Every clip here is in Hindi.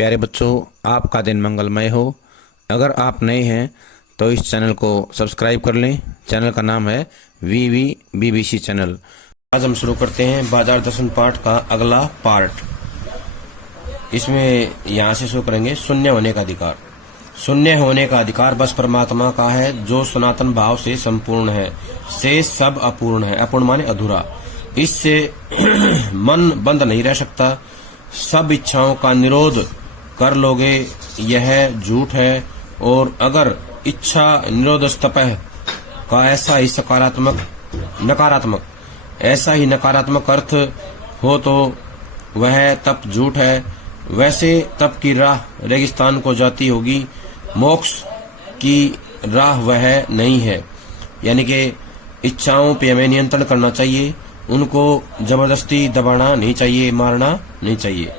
प्यारे बच्चों, आपका दिन मंगलमय हो। अगर आप नए हैं तो इस चैनल को सब्सक्राइब कर लें। चैनल का नाम है वीवी बीबीसी चैनल। आज हम शुरू करते हैं बाजार दर्शन पाठ का अगला पार्ट। इसमें यहाँ से शुरू करेंगे। शून्य होने का अधिकार। शून्य होने का अधिकार बस परमात्मा का है, जो सनातन भाव से संपूर्ण है। शेष सब अपूर्ण है। अपूर्ण माने अधूरा। इससे मन बंद नहीं रह सकता। सब इच्छाओं का निरोध कर लोगे, यह झूठ है। और अगर इच्छा निरोध स्तपह का ऐसा ही नकारात्मक अर्थ हो तो वह तप झूठ है। वैसे तप की राह रेगिस्तान को जाती होगी, मोक्ष की राह वह नहीं है। यानी कि इच्छाओं पे हमें नियंत्रण करना चाहिए, उनको जबरदस्ती दबाना नहीं चाहिए, मारना नहीं चाहिए।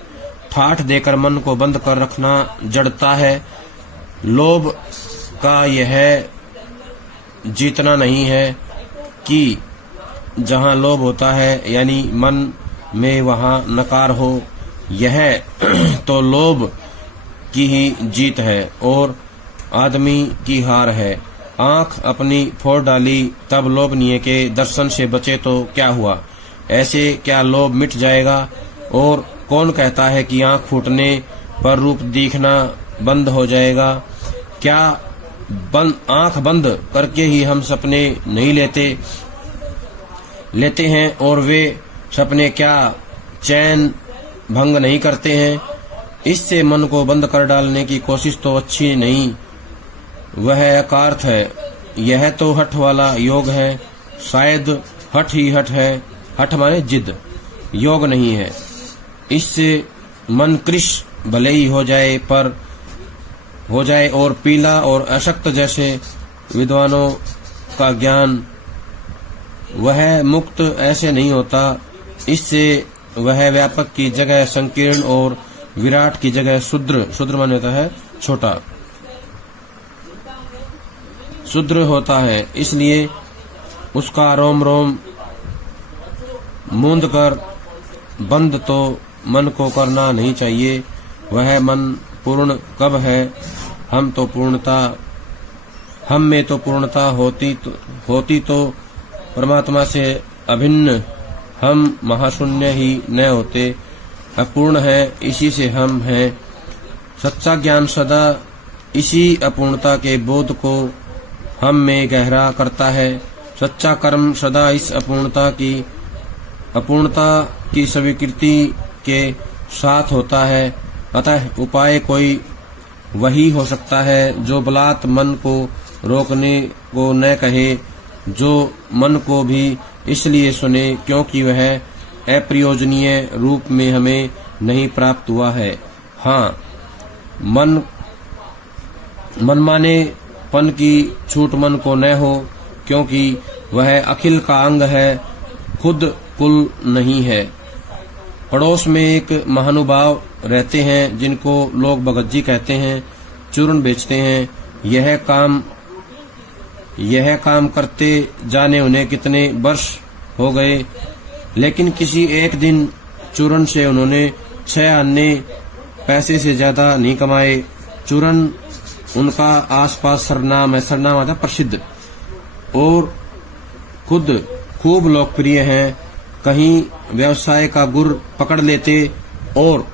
ठाठ देकर मन को बंद कर रखना जड़ता है। लोभ का यह जीतना नहीं है कि जहाँ लोभ होता है यानी मन में वहाँ नकार हो, यह तो लोभ की ही जीत है और आदमी की हार है। आंख अपनी फोड़ डाली तब लोभनीय के दर्शन से बचे तो क्या हुआ? ऐसे क्या लोभ मिट जाएगा? और कौन कहता है कि आंख फूटने पर रूप दिखना बंद हो जाएगा? क्या आंख बंद करके ही हम सपने नहीं लेते हैं? और वे सपने क्या चैन भंग नहीं करते हैं? इससे मन को बंद कर डालने की कोशिश तो अच्छी नहीं, वह अकार्थ है। यह तो हठ वाला योग है। शायद हठ ही हठ है। हठ माने जिद, योग नहीं है। इससे मन कृश भले ही हो जाए और पीला और अशक्त जैसे विद्वानों का ज्ञान, वह मुक्त ऐसे नहीं होता। इससे वह व्यापक की जगह संकीर्ण और विराट की जगह शूद्र माने होता है छोटा, शूद्र होता है। इसलिए उसका रोम रोम मूंद कर बंद तो मन को करना नहीं चाहिए। वह मन पूर्ण कब है? हम में तो पूर्णता होती तो परमात्मा से अभिन्न हम महाशून्य ही न होते। अपूर्ण है, इसी से हम हैं। सच्चा ज्ञान सदा इसी अपूर्णता के बोध को हम में गहरा करता है। सच्चा कर्म सदा इस अपूर्णता की स्वीकृति के साथ होता है। अतः उपाय कोई वही हो सकता है जो बलात् मन को रोकने को न कहे, जो मन को भी इसलिए सुने क्योंकि वह अप्रयोजनीय रूप में हमें नहीं प्राप्त हुआ है। हाँ, मनमाने पन की छूट मन को न हो, क्योंकि वह अखिल का अंग है, खुद कुल नहीं है। पड़ोस में एक महानुभाव रहते हैं जिनको लोग भगतजी कहते हैं, चूर्ण बेचते हैं। यह काम करते जाने उन्हें कितने वर्ष हो गए, लेकिन किसी एक दिन चूर्ण से उन्होंने 6 आने पैसे से ज्यादा नहीं कमाए। चूर्ण उनका आसपास सरनाम है। सरनाम आता प्रसिद्ध और खुद खूब लोकप्रिय है। कहीं व्यवसाय का गुर पकड़ लेते और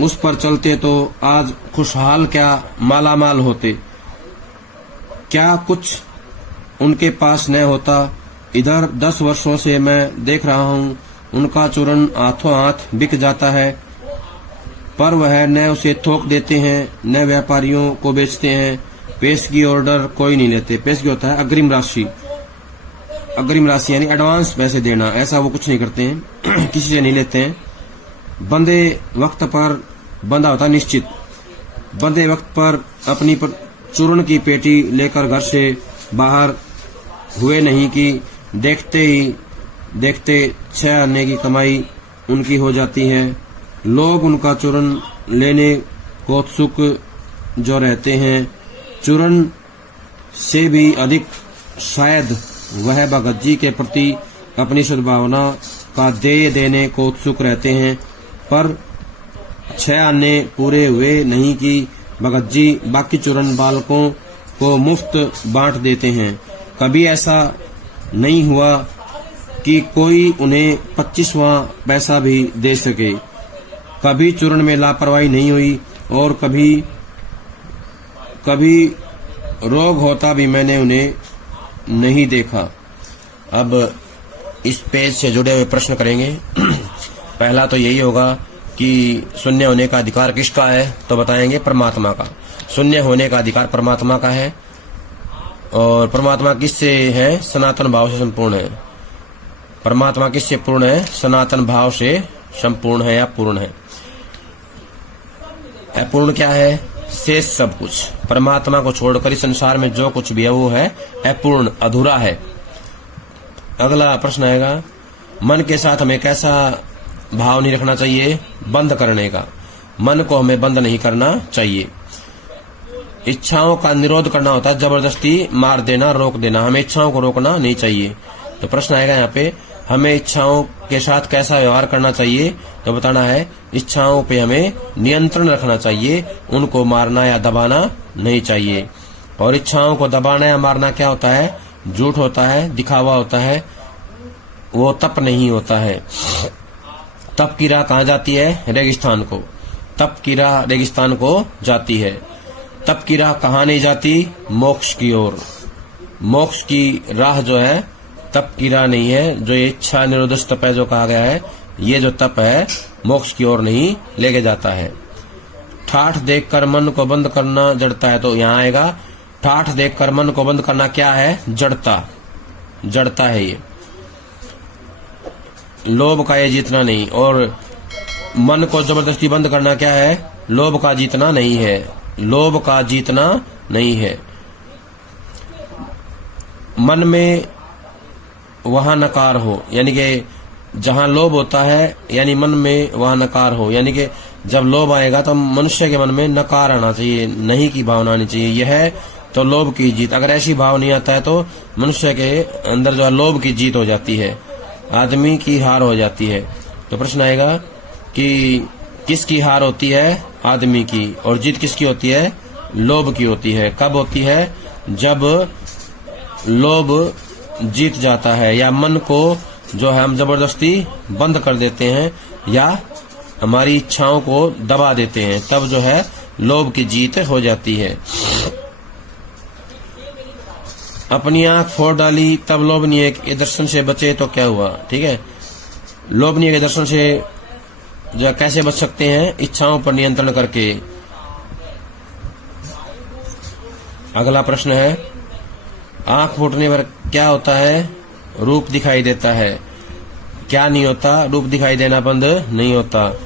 उस पर चलते तो आज खुशहाल क्या मालामाल होते। क्या कुछ उनके पास न होता? इधर 10 वर्षों से मैं देख रहा हूँ, उनका चूर्ण हाथों हाथ बिक जाता है, पर वह न उसे थोक देते हैं न व्यापारियों को बेचते हैं। पेशगी ऑर्डर कोई नहीं लेते। पेशगी होता है अग्रिम राशि यानी एडवांस पैसे देना, ऐसा वो कुछ नहीं करते हैं। किसी से नहीं लेते हैं। बंदे वक्त पर बंदा होता निश्चित। बंदे वक्त पर अपनी चूर्ण की पेटी लेकर घर से बाहर हुए नहीं कि देखते 6 आने की कमाई उनकी हो जाती है। लोग उनका चूर्ण लेने को उत्सुक जो रहते हैं, चूर्ण से भी अधिक शायद वह भगत जी के प्रति अपनी सद्भावना का देय देने को उत्सुक रहते हैं। पर 6 आने पूरे हुए नहीं कि भगत जी बाकी चूरन बालकों को मुफ्त बांट देते हैं। कभी ऐसा नहीं हुआ कि कोई उन्हें 25वां पैसा भी दे सके। कभी चूरन में लापरवाही नहीं हुई और कभी रोग होता भी मैंने उन्हें नहीं देखा। अब इस पेज से जुड़े हुए प्रश्न करेंगे। पहला तो यही होगा कि शून्य होने का अधिकार किसका है, तो बताएंगे परमात्मा का। शून्य होने का अधिकार परमात्मा का है। और परमात्मा किससे है? सनातन भाव से संपूर्ण है। परमात्मा किससे पूर्ण है? सनातन भाव से संपूर्ण है या पूर्ण है। अपूर्ण क्या है? शेष सब कुछ। परमात्मा को छोड़कर इस संसार में जो कुछ भी है वो है अपूर्ण, अधूरा है। अगला प्रश्न आएगा, मन के साथ हमें कैसा भाव नहीं रखना चाहिए? बंद करने का। मन को हमें बंद नहीं करना चाहिए। इच्छाओं का निरोध करना होता है, जबरदस्ती मार देना, रोक देना। हमें इच्छाओं को रोकना नहीं चाहिए। तो प्रश्न आएगा यहाँ पे, हमें इच्छाओं के साथ कैसा व्यवहार करना चाहिए? तो बताना है इच्छाओं पे हमें नियंत्रण रखना चाहिए, उनको मारना या दबाना नहीं चाहिए। और इच्छाओं को दबाना या मारना क्या होता है? झूठ होता है, दिखावा होता है, वो तप नहीं होता है। तप की राह कहाँ जाती है? रेगिस्तान को। तप की राह रेगिस्तान को जाती है। तप की राह कहाँ नहीं जाती? मोक्ष की ओर। मोक्ष की राह जो है तप की राह नहीं है। जो ये इच्छा निरोध तप है जो कहा गया है, ये जो तप है मोक्ष की ओर नहीं लेके जाता है। ठाठ देखकर मन को बंद करना जड़ता है। तो यहाँ आएगा, ठाठ देखकर मन को बंद करना क्या है? जड़ता। जड़ता है ये। लोभ का ये जीतना नहीं। और मन को जबरदस्ती बंद करना क्या है? लोभ का जीतना नहीं है। लोभ का जीतना नहीं है। मन में वहां नकार हो, यानी कि जहां लोभ होता है, यानी मन में वहां नकार हो, यानी कि जब लोभ आएगा तो मनुष्य के मन में नकार आना चाहिए, नहीं की भावना आनी चाहिए। यह है तो लोभ की जीत। अगर ऐसी भाव नहीं आता है तो मनुष्य के अंदर जो है लोभ की जीत हो जाती है, आदमी की हार हो जाती है। तो प्रश्न आएगा कि किसकी हार होती है? आदमी की। और जीत किसकी होती है? लोभ की होती है। कब होती है? जब लोभ जीत जाता है या मन को जो है हम जबरदस्ती बंद कर देते हैं या हमारी इच्छाओं को दबा देते हैं, तब जो है लोभ की जीत हो जाती है। अपनी आंख फोड़ डाली तब लोभनीय के दर्शन से बचे तो क्या हुआ? ठीक है, लोभनीय के दर्शन से जो कैसे बच सकते हैं? इच्छाओं पर नियंत्रण करके। अगला प्रश्न है, आंख फूटने पर क्या होता है? रूप दिखाई देता है। क्या नहीं होता? रूप दिखाई देना बंद नहीं होता।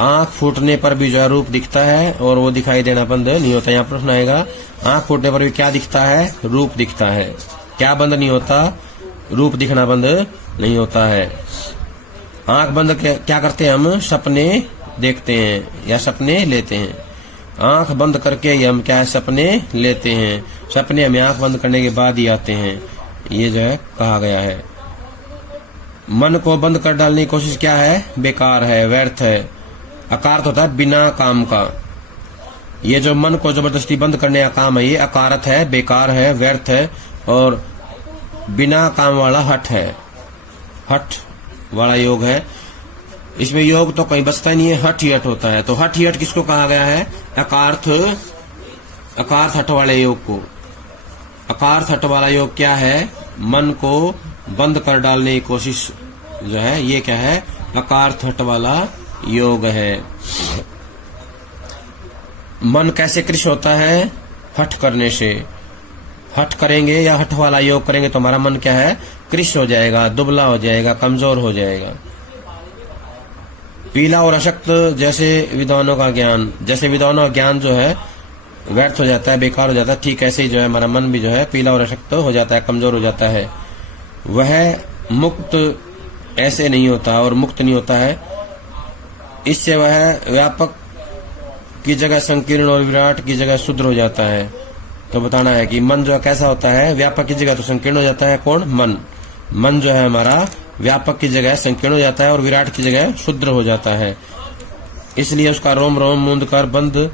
आंख फूटने पर भी जो है रूप दिखता है और वो दिखाई देना बंद नहीं होता। यहाँ प्रश्न आएगा, आंख फूटने पर भी क्या दिखता है? रूप दिखता है। क्या बंद नहीं होता? रूप दिखना बंद नहीं होता है। आंख बंद क्या करते हैं? हम सपने देखते हैं या सपने लेते हैं। आंख बंद करके ही हम क्या है? सपने लेते हैं। सपने हमें आंख बंद करने के बाद ही आते हैं, ये जो है कहा गया है। मन को बंद कर डालने की कोशिश क्या है? बेकार है, व्यर्थ है। अकारत होता है बिना काम का। ये जो मन को जबरदस्ती बंद करने का काम है, ये अकारत है, बेकार है, व्यर्थ है और बिना काम वाला हठ है। हठ वाला योग है। इसमें योग तो कहीं बचता नहीं है, हठ ही हठ होता है। तो हठ ही हठ किसको कहा गया है? अकार्थ हठ वाले योग को। अकार्थ हठ वाला योग क्या है? मन को बंद कर डालने की कोशिश जो है, ये क्या है? अकार्थ हठ वाला योग है। मन कैसे कृश होता है? हठ करने से। हठ करेंगे या हठ वाला योग करेंगे तो हमारा मन क्या है? कृश हो जाएगा, दुबला हो जाएगा, कमजोर हो जाएगा। पीला और अशक्त जैसे विद्वानों का ज्ञान, जैसे विद्वानों का ज्ञान जो है व्यर्थ हो जाता है, बेकार हो जाता है, ठीक ऐसे ही जो है हमारा मन भी जो है पीला और अशक्त हो जाता है, कमजोर हो जाता है। वह मुक्त ऐसे नहीं होता और मुक्त नहीं होता है। इससे वह व्यापक की जगह संकीर्ण और विराट की जगह शुद्र हो जाता है। तो बताना है कि मन जो है कैसा होता है? व्यापक की जगह तो संकीर्ण हो जाता है। कौन? मन। मन जो है हमारा व्यापक की जगह संकीर्ण हो जाता है और विराट की जगह शुद्र हो जाता है। इसलिए उसका रोम रोम मूंद कर बंद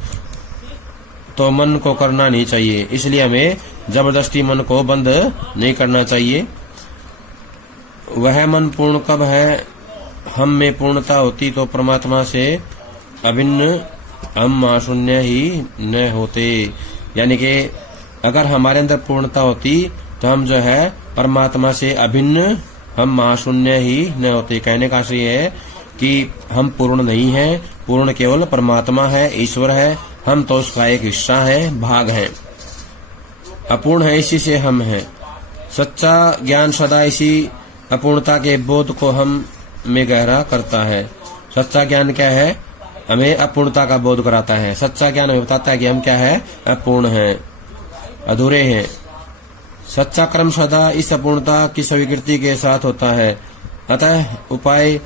तो मन को करना नहीं चाहिए। इसलिए हमें जबरदस्ती मन को बंद नहीं करना चाहिए। वह मन पूर्ण कब है? हम में पूर्णता होती तो परमात्मा से अभिन्न हम महाशून्य ही न होते। यानी कि अगर हमारे अंदर पूर्णता होती तो हम जो है परमात्मा से अभिन्न हम महाशून्य ही न होते। कहने का आशय है कि हम पूर्ण नहीं हैं, पूर्ण केवल परमात्मा है, ईश्वर है। हम तो उसका एक हिस्सा है, भाग है। अपूर्ण है, इसी से हम हैं। सच्चा ज्ञान सदा इसी अपूर्णता के बोध को हम में गहरा करता है। सच्चा ज्ञान क्या है? हमें अपूर्णता का बोध कराता है। सच्चा ज्ञान हमें बताता है कि हम क्या है? अपूर्ण हैं, अधूरे हैं। सच्चा कर्म सदा इस अपूर्णता की स्वीकृति के साथ होता है। अतः उपाय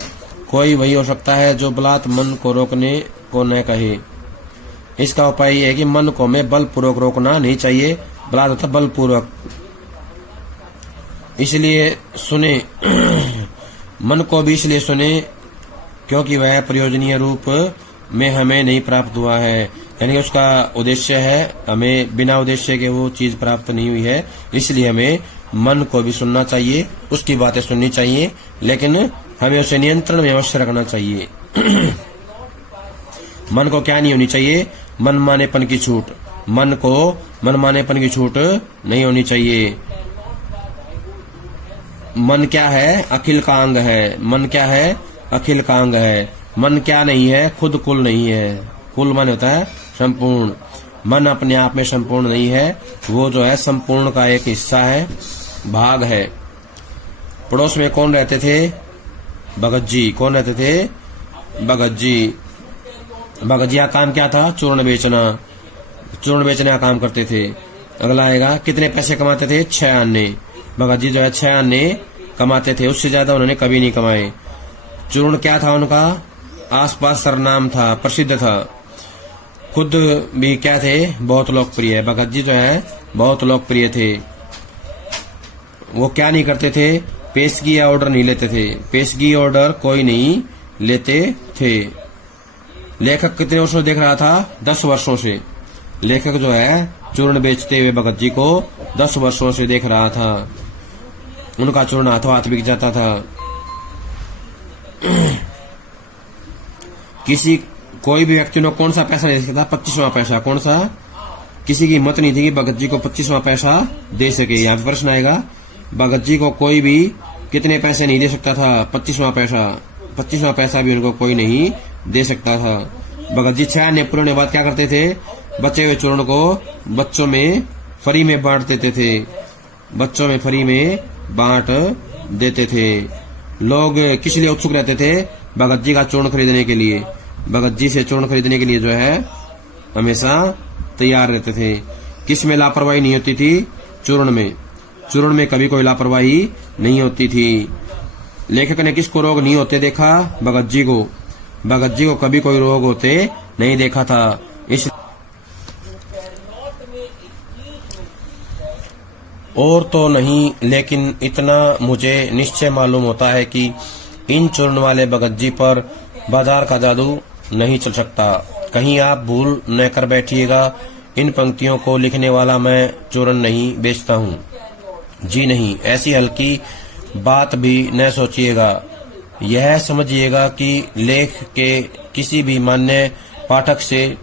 कोई वही हो सकता है जो बलात् मन को रोकने को न कहे। इसका उपाय यह है कि मन को हमें बलपूर्वक रोकना नहीं चाहिए। बलात् होता बलपूर्वक। इसलिए सुने मन को भी इसलिए सुने क्योंकि वह प्रयोजनीय रूप में हमें नहीं प्राप्त हुआ है। यानी उसका उद्देश्य है, हमें बिना उद्देश्य के वो चीज प्राप्त नहीं हुई है। इसलिए हमें मन को भी सुनना चाहिए, उसकी बातें सुननी चाहिए, लेकिन हमें उसे नियंत्रण में अवश्य रखना चाहिए। मन को क्या नहीं होनी चाहिए? मनमानेपन की छूट। मन को मनमानेपन की छूट नहीं होनी चाहिए। मन क्या है? अखिल का अंग है। मन क्या है? अखिल का अंग है। मन क्या नहीं है? खुद कुल नहीं है। कुल मन होता है संपूर्ण। मन अपने आप में संपूर्ण नहीं है, वो जो है संपूर्ण का एक हिस्सा है, भाग है। पड़ोस में कौन रहते थे? भगत जी। कौन रहते थे? भगत जी। भगत जी का काम क्या था? चूर्ण बेचना। चूर्ण बेचने का काम करते थे। अगला आएगा, कितने पैसे कमाते थे? 6 आने। भगत जी जो है 6 आने कमाते थे, उससे ज्यादा उन्होंने कभी नहीं कमाए। चूर्ण क्या था उनका? आसपास सरनाम था, प्रसिद्ध था। खुद भी क्या थे? बहुत लोकप्रिय। भगत जी जो है बहुत लोकप्रिय थे। वो क्या नहीं करते थे? पेशगी या ऑर्डर नहीं लेते थे। पेशगी ऑर्डर कोई नहीं लेते थे। लेखक कितने वर्षों से देख रहा था? 10 वर्षों से। लेखक जो है चूर्ण बेचते हुए भगत जी को 10 वर्षों से देख रहा था। उनका चूर्ण हाथों हाथ बिक जाता था। कोई भी व्यक्ति ने कौन सा पैसा दे सकता? 25वां पैसा। कौन सा? किसी की हिम्मत नहीं थी कि भगत जी को 25वां पैसा दे सके। यहाँ पे प्रश्न आएगा, भगत जी को कोई भी कितने पैसे नहीं दे सकता था? 25वां पैसा। 25वां पैसा भी उनको कोई नहीं दे सकता था। भगत जी 6 आने पूरे होने बाद क्या करते थे? बचे हुए चूर्ण को बच्चों में फ्री में बांट देते थे। बच्चों में फ्री में बांट देते थे। लोग किस लिए उत्सुक रहते थे? भगत जी का चूर्ण खरीदने के लिए। भगत जी से चूर्ण खरीदने के लिए जो है हमेशा तैयार रहते थे। किस में लापरवाही नहीं होती थी? चूर्ण में। चूर्ण में कभी कोई लापरवाही नहीं होती थी। लेखक ने किसको रोग नहीं होते देखा? भगत जी को। भगत जी को कभी कोई रोग होते नहीं देखा था। इस और तो नहीं, लेकिन इतना मुझे निश्चय मालूम होता है कि इन चूर्ण वाले भगत जी पर बाजार का जादू नहीं चल सकता। कहीं आप भूल न कर बैठिएगा। इन पंक्तियों को लिखने वाला मैं चूर्ण नहीं बेचता हूँ। जी नहीं, ऐसी हल्की बात भी न सोचिएगा। यह समझिएगा कि लेख के किसी भी मान्य पाठक से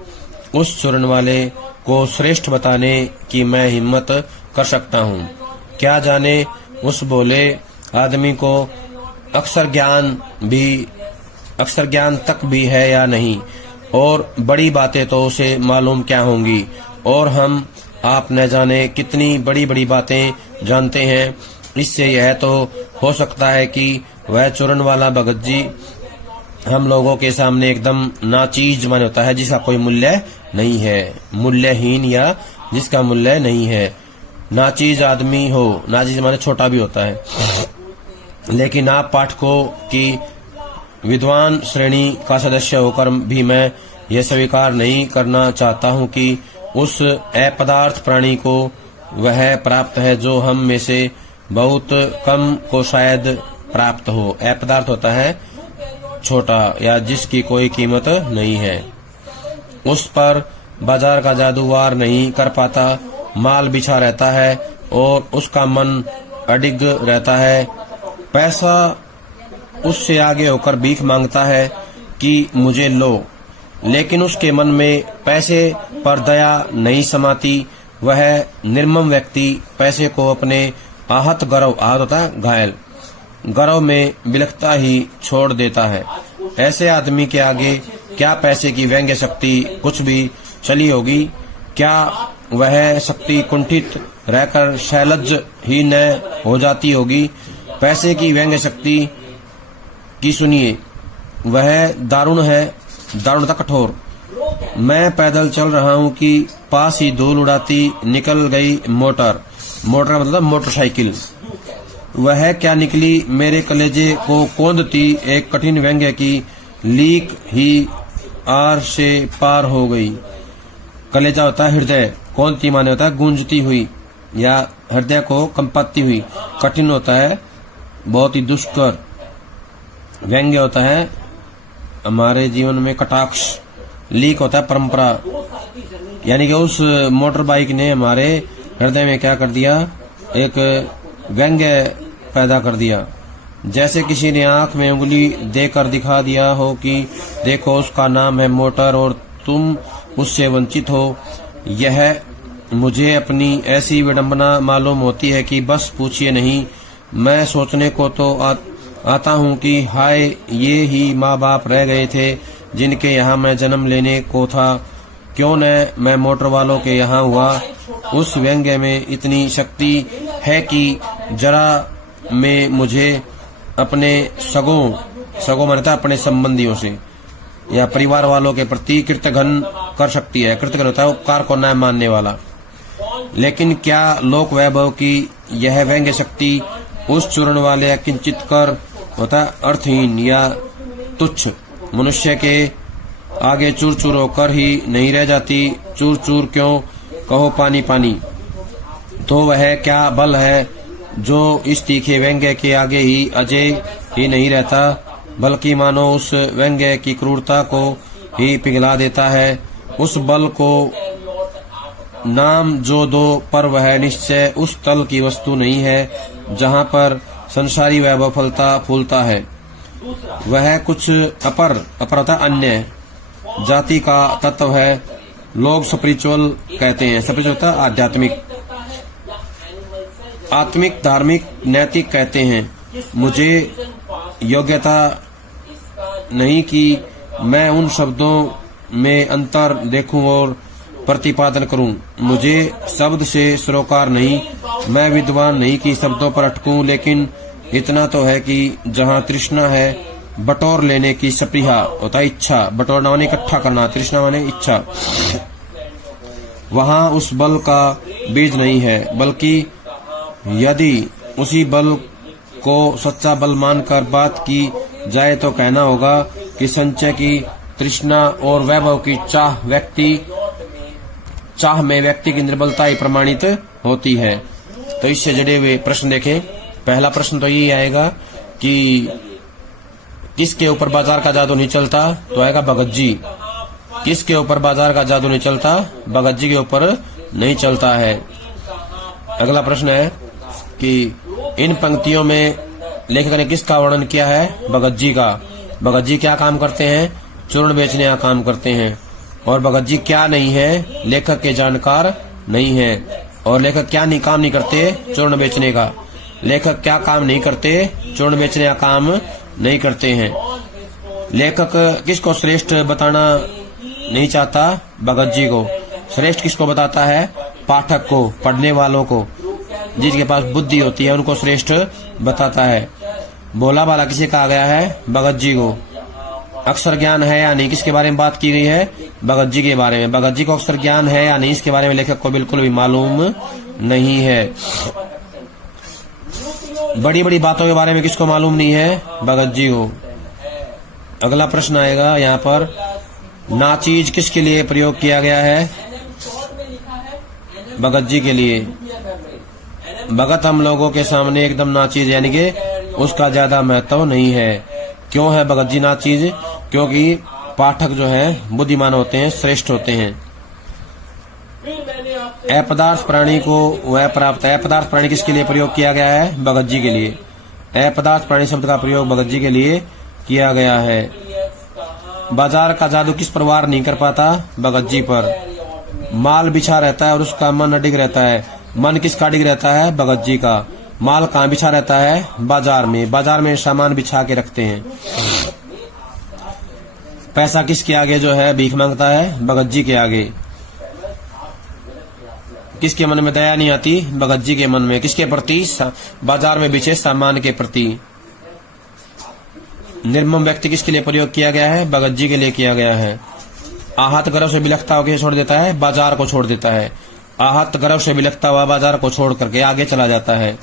उस चूर्ण वाले को श्रेष्ठ बताने की मैं हिम्मत कर सकता हूँ। क्या जाने उस भोले आदमी को अक्षर ज्ञान तक भी है या नहीं, और बड़ी बातें तो उसे मालूम क्या होंगी, और हम आप न जाने कितनी बड़ी बड़ी बातें जानते हैं। इससे यह तो हो सकता है कि वह चूर्ण वाला भगत जी हम लोगों के सामने एकदम नाचीज माने होता है, जिसका कोई मूल्य नहीं है, मूल्यहीन या जिसका मूल्य नहीं है। नाचीज आदमी हो, नाचीज माने छोटा भी होता है। लेकिन आप पाठकों की विद्वान श्रेणी का सदस्य होकर भी मैं यह स्वीकार नहीं करना चाहता हूं कि उस अपदार्थ प्राणी को वह प्राप्त है जो हम में से बहुत कम को शायद प्राप्त हो। अपदार्थ होता है छोटा या जिसकी कोई कीमत नहीं है। उस पर बाजार का जादू वार नहीं कर पाता। माल बिछा रहता है और उसका मन अडिग रहता है। पैसा उससे आगे होकर भीख मांगता है कि मुझे लो, लेकिन उसके मन में पैसे पर दया नहीं समाती। वह निर्मम व्यक्ति पैसे को अपने आहत होता है घायल गौरव में बिलखता ही छोड़ देता है। ऐसे आदमी के आगे क्या पैसे की व्यंग्य शक्ति कुछ भी चली होगी? क्या वह शक्ति कुंठित रहकर शैलज ही न हो जाती होगी? पैसे की व्यंग्य शक्ति की सुनिए, वह दारुण है, दारुणता कठोर। मैं पैदल चल रहा हूँ कि पास ही धूल उड़ाती निकल गई मोटर का मतलब मोटरसाइकिल। वह क्या निकली मेरे कलेजे को कौंधती एक कठिन व्यंग्य की लीक ही आर से पार हो गई। कलेजा होता है हृदय, कौंधती माने होता है गूंजती हुई या हृदय को कंपाती हुई। कठिन होता है बहुत ही दुष्कर। व्यंग्य होता है हमारे जीवन में कटाक्ष। लीक होता है परंपरा, यानी कि उस मोटर बाइक ने हमारे हृदय में क्या कर दिया, एक व्यंग्य पैदा कर दिया। जैसे किसी ने आंख में उंगली देकर दिखा दिया हो कि देखो उसका नाम है मोटर और तुम उससे वंचित हो। यह मुझे अपनी ऐसी विडंबना मालूम होती है कि बस पूछिए नहीं। मैं सोचने को तो आता हूँ कि हाय ये ही माँ बाप रह गए थे जिनके यहाँ मैं जन्म लेने को था। क्यों न मैं मोटर वालों के यहाँ हुआ। उस व्यंग्य में इतनी शक्ति है कि जरा में मुझे अपने सगों मानता अपने संबंधियों से या परिवार वालों के प्रति कृतघ्न कर सकती है। कृतघ्न होता है उपकार को न मानने वाला। लेकिन क्या लोक वैभव की यह व्यंग्य शक्ति उस चूर्ण वाले किंचित कर होता है अर्थहीन या तुच्छ मनुष्य के आगे चूर चूर होकर ही नहीं रह जाती? चूर चूर क्यों कहो पानी पानी। तो वह क्या बल है जो इस तीखे व्यंग्य के आगे ही अजय ही नहीं रहता, बल्कि मानो उस व्यंग्य की क्रूरता को ही पिघला देता है। उस बल को नाम जो दो, पर वह निश्चय उस तल की वस्तु नहीं है जहाँ पर संसारी वैभव फलता फूलता है। वह कुछ अपर अन्य जाति का तत्व है। लोग स्पिरिचुअल कहते हैं। स्पिरिचुअल होता है आध्यात्मिक, आत्मिक, धार्मिक, नैतिक कहते हैं। मुझे योग्यता नहीं कि मैं उन शब्दों में अंतर देखूं और प्रतिपादन करूं। मुझे शब्द से सरोकार नहीं। मैं विद्वान नहीं कि शब्दों पर अटकूं, लेकिन इतना तो है कि जहां तृष्णा है बटोर लेने की स्पृहा होता है इच्छा। बटोरना माने इकट्ठा करना, तृष्णा माने इच्छा। वहां उस बल का बीज नहीं है, बल्कि यदि उसी बल को सच्चा बल मानकर बात की जाए तो कहना होगा कि संचय की तृष्णा और वैभव की चाह में व्यक्ति की निर्बलता ही प्रमाणित होती है। तो इससे जुड़े हुए प्रश्न देखें। पहला प्रश्न तो यही आएगा कि किसके ऊपर बाजार का जादू नहीं चलता, तो आएगा भगत जी। किसके ऊपर बाजार का जादू नहीं चलता? भगत जी के ऊपर नहीं चलता है। अगला प्रश्न है कि इन पंक्तियों में लेखक ने किसका वर्णन किया है? भगत जी का। भगत जी क्या काम करते हैं? चूर्ण बेचने का काम करते हैं। और भगत जी क्या नहीं है? लेखक के जानकार नहीं है। और लेखक क्या नहीं काम नहीं करते? चूर्ण बेचने का। लेखक क्या काम नहीं करते? चूर्ण बेचने का काम नहीं करते हैं। लेखक किसको श्रेष्ठ बताना नहीं चाहता? भगत जी को। श्रेष्ठ किसको बताता है? पाठक को, पढ़ने वालों को, जिसके पास बुद्धि होती है उनको श्रेष्ठ बताता है। भोला भाला किसे कहा गया है? भगत जी को। अक्षर ज्ञान है या नहीं, किसके बारे में बात की गई है? भगत जी के बारे में। भगत जी को अक्षर ज्ञान है या नहीं, इसके बारे में लेखक को बिल्कुल भी मालूम नहीं है। बड़ी बड़ी बातों के बारे में किसको मालूम नहीं है? भगत जी को। अगला प्रश्न आएगा यहाँ पर, नाचीज किसके लिए प्रयोग किया गया है? भगत जी के लिए। भगत हम लोगों के सामने एकदम नाचीज, यानी कि उसका ज्यादा महत्व नहीं है। क्यों है भगत जी नाचीज? क्योंकि पाठक जो है बुद्धिमान होते हैं, श्रेष्ठ होते हैं। अपदार्थ प्राणी को वह प्राप्त है। अपदार्थ प्राणी किसके लिए प्रयोग किया गया है? भगत जी के लिए। अपदार्थ प्राणी शब्द का प्रयोग भगत जी के लिए किया गया है। बाजार का जादू किस पर वार नहीं कर पाता? भगत जी पर। माल बिछा रहता है और उसका मन अडिग रहता है। मन किसका अडिग रहता है? भगत जी का। माल कहाँ बिछा रहता है? बाजार में। बाजार में सामान बिछा के रखते हैं। पैसा किसके आगे जो है भीख मांगता है? भगत जी के आगे। किसके मन में दया नहीं आती? भगत जी के मन में। किसके प्रति? बाजार में बिछे सामान के प्रति। निर्मम व्यक्ति किसके लिए प्रयोग किया गया है? भगत जी के लिए किया गया है। आहत गर्व से बिलखता हुआ छोड़ देता है? बाजार को छोड़ देता है। आहत गर्व से बिलखता हुआ बाजार को छोड़ करके आगे चला जाता है।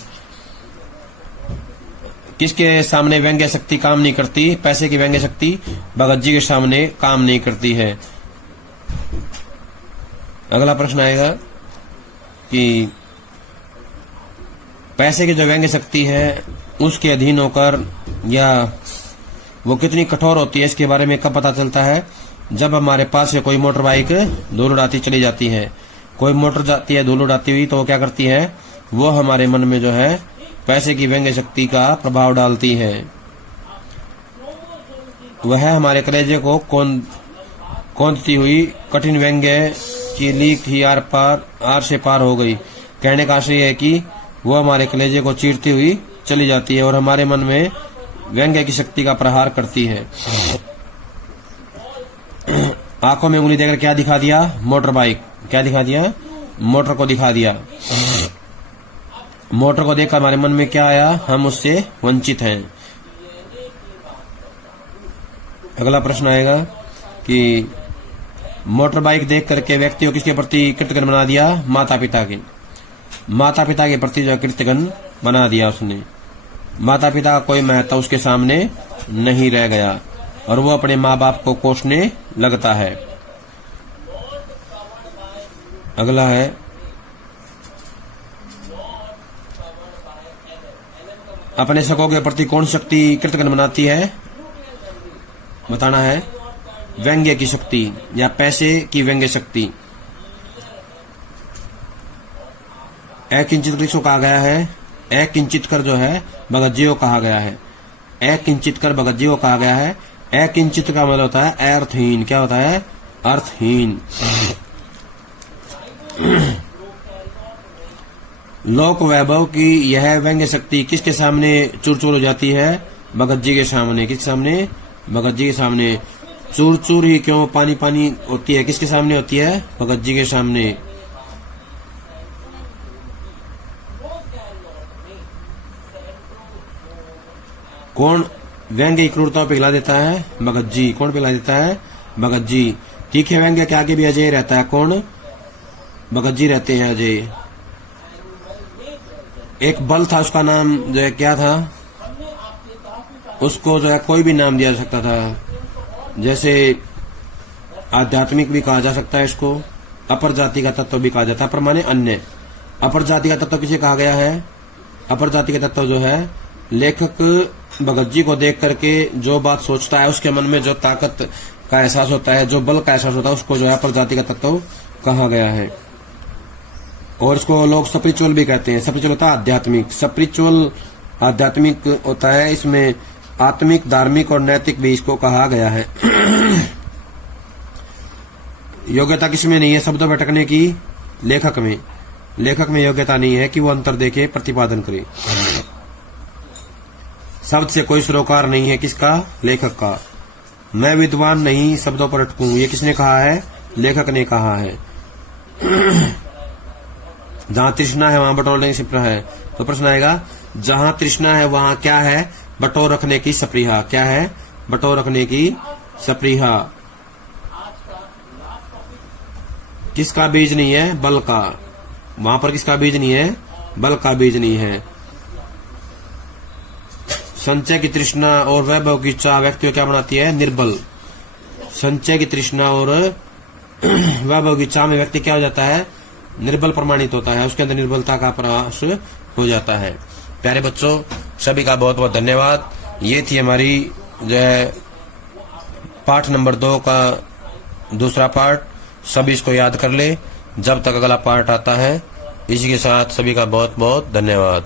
किसके सामने व्यंग्य शक्ति काम नहीं करती? पैसे की व्यंग्य शक्ति भगत जी के सामने काम नहीं करती है। अगला प्रश्न आएगा कि पैसे की जो व्यंग्य शक्ति है उसके अधीन होकर या वो कितनी कठोर होती है, इसके बारे में कब पता चलता है? जब हमारे पास से कोई मोटर बाइक धूल उड़ाती चली जाती है। कोई मोटर जाती है धूल उड़ाती हुई तो वो क्या करती है? वो हमारे मन में जो है पैसे की व्यंग्य शक्ति का प्रभाव डालती है। वह हमारे कलेजे को कौंधती हुई कठिन व्यंग्य की लीक ही आर से पार हो गई। कहने का आशय है कि वो हमारे कलेजे को चीरती हुई चली जाती है और हमारे मन में व्यंग्य की शक्ति का प्रहार करती है। आंखों में उंगली देकर क्या दिखा दिया? Motor bike. क्या दिखा दिया? मोटर को दिखा दिया। मोटर को देखकर हमारे मन में क्या आया? हम उससे वंचित हैं। अगला प्रश्न आएगा कि मोटर बाइक देख करके व्यक्ति को किसके प्रति कृतज्ञ बना दिया? माता पिता के। माता पिता के प्रति जो कृतज्ञ बना दिया उसने। माता पिता का कोई महत्व उसके सामने नहीं रह गया और वो अपने माँ बाप को कोसने लगता है। अगला है अपने शकों के प्रति कौन शक्ति कृतज्ञ बनाती है? बताना है। व्यंग्य की शक्ति या पैसे की व्यंग्य शक्ति। अकिंचित किसको कहा गया है? अकिंचित कर जो है भगत जी को कहा गया है। अकिंचित कर भगत जी को कहा गया है। अकिंचित का मतलब होता है अर्थहीन। क्या होता है? अर्थहीन। लोक वैभव की यह व्यंग्य शक्ति किसके सामने चूर चूर हो जाती है? भगत जी के सामने। किसके सामने? भगत जी के सामने। चूर चूर ही क्यों पानी पानी होती है? किसके सामने होती है? भगत जी के सामने। कौन व्यंग्य की क्रूरता पे पिघला देता है? भगत जी। कौन पिघला देता है? भगत जी। तीखे व्यंग्य के आगे भी अजय रहता है। कौन? भगत जी रहते हैं अजय। एक बल था, उसका नाम जो है क्या था? उसको जो है कोई भी नाम दिया जा सकता था। जैसे आध्यात्मिक भी कहा जा सकता है इसको, अपर जाति का तत्व भी कहा जाता है। पर माने अन्य। अपर जाति का तत्व किसे कहा गया है? अपर जाति का तत्व जो है लेखक भगत जी को देख करके जो बात सोचता है, उसके मन में जो ताकत का एहसास होता है, जो बल का एहसास होता है, उसको जो है अपर जाति का तत्व कहा गया है। और इसको लोग स्पिरिचुअल भी कहते हैं। स्पिरिचुअल होता है आध्यात्मिक। स्पिरिचुअल आध्यात्मिक होता है, इसमें आत्मिक, धार्मिक और नैतिक भी इसको कहा गया है। योग्यता किसमें नहीं है शब्दों भटकने की? लेखक में। लेखक में योग्यता नहीं है कि वो अंतर देखे, प्रतिपादन करे। शब्द से कोई सरोकार नहीं है। किसका? लेखक का। मैं विद्वान नहीं शब्दों पर अटकूं, ये किसने कहा है? लेखक ने कहा है। जहां तृष्णा है वहां बटोरने की स्पृहा है। तो प्रश्न आएगा जहां तृष्णा है वहां क्या है? बटोर रखने की स्पृहा। क्या है? बटोर रखने की स्पृहा। किसका बीज नहीं है? बल का। वहां पर किसका बीज नहीं है? बल का बीज नहीं है। संचय की तृष्णा और वैभव की चाह व्यक्ति को क्या बनाती है? निर्बल। संचय की तृष्णा और वैभव की चाह में व्यक्ति क्या हो जाता है? निर्बल प्रमाणित होता है। उसके अंदर निर्बलता का प्रयास हो जाता है। प्यारे बच्चों, सभी का बहुत बहुत धन्यवाद। ये थी हमारी जो है पाठ नंबर 2 का दूसरा पार्ट, सभी इसको याद कर ले जब तक अगला पार्ट आता है। इसी के साथ सभी का बहुत बहुत धन्यवाद।